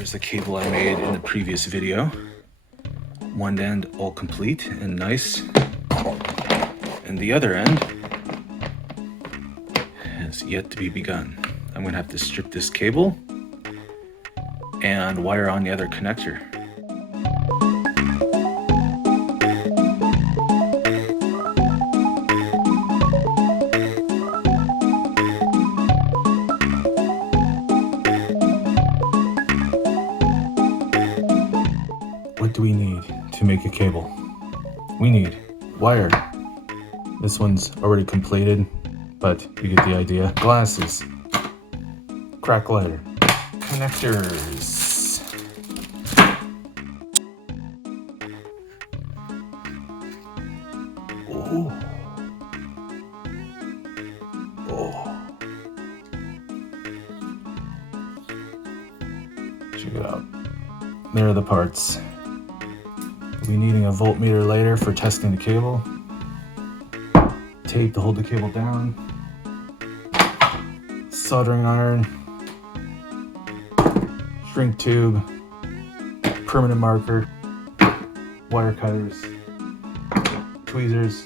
There's the cable I made in the previous video. One end all complete and nice, and the other end has yet to be begun. I'm gonna have to strip this cable and wire on the other connector. What do we need to make a cable? We need wire. This one's already completed, but you get the idea. Glasses, crack lighter, connectors. Oh. Check it out. There are the parts. We'll be needing a voltmeter later for testing the cable. Tape to hold the cable down. Soldering iron. Shrink tube. Permanent marker. Wire cutters. Tweezers.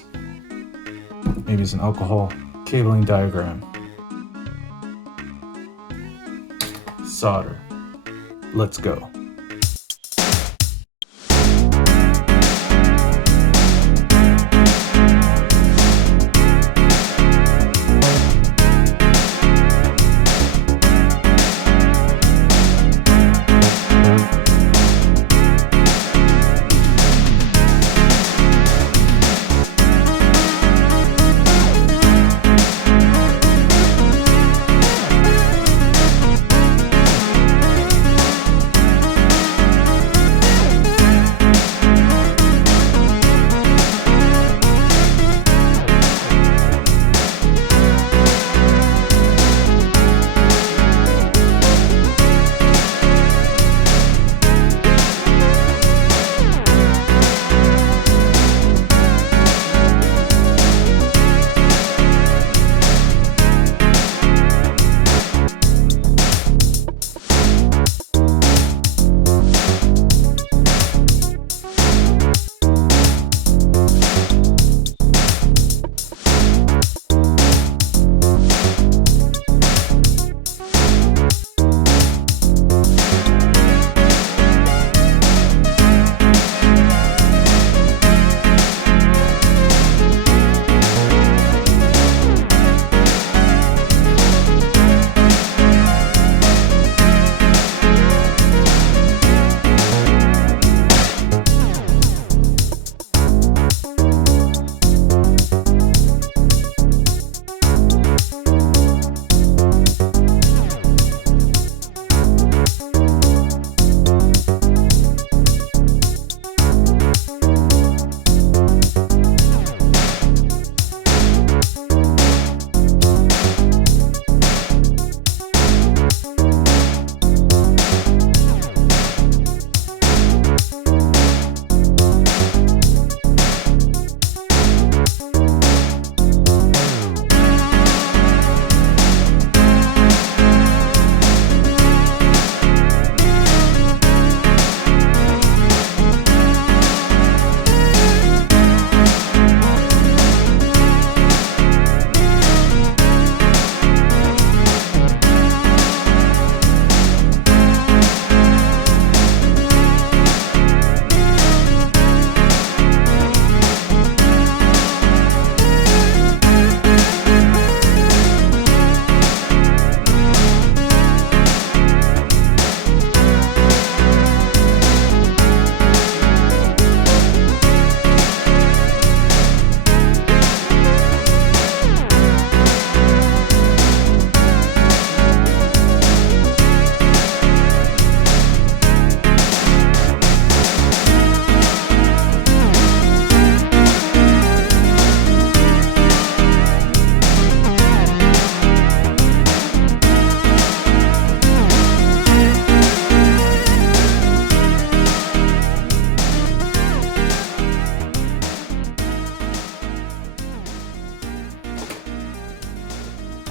Maybe some alcohol. Cabling diagram. Solder. Let's go.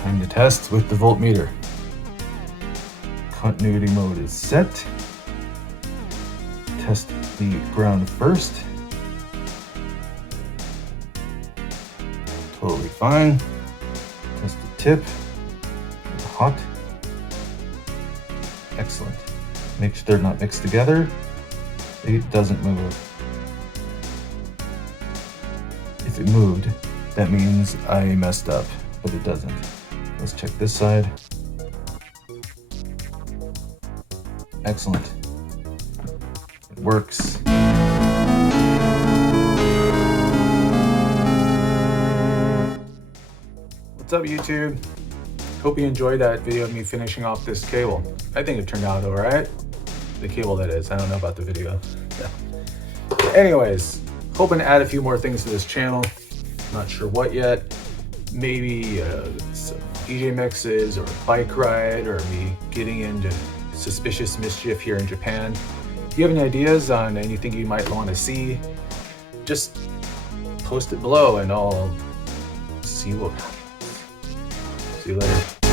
Time to test with the voltmeter. Continuity mode is set. test the ground first. Totally fine. Test the tip. It's hot. Excellent. Make sure they're not mixed together. It doesn't move. If it moved, that means I messed up, but it doesn't. Let's check this side. Excellent. It works. What's up, YouTube? Hope you enjoyed that video of me finishing off this cable. I think it turned out all right. The cable, that is. I don't know about the video. Anyways, hoping to add a few more things to this channel. Not sure what yet. Maybe some DJ mixes or a bike ride, or me getting into suspicious mischief here in Japan. If you have any ideas on anything you might want to see, just post it below and I'll see what happens. See you later.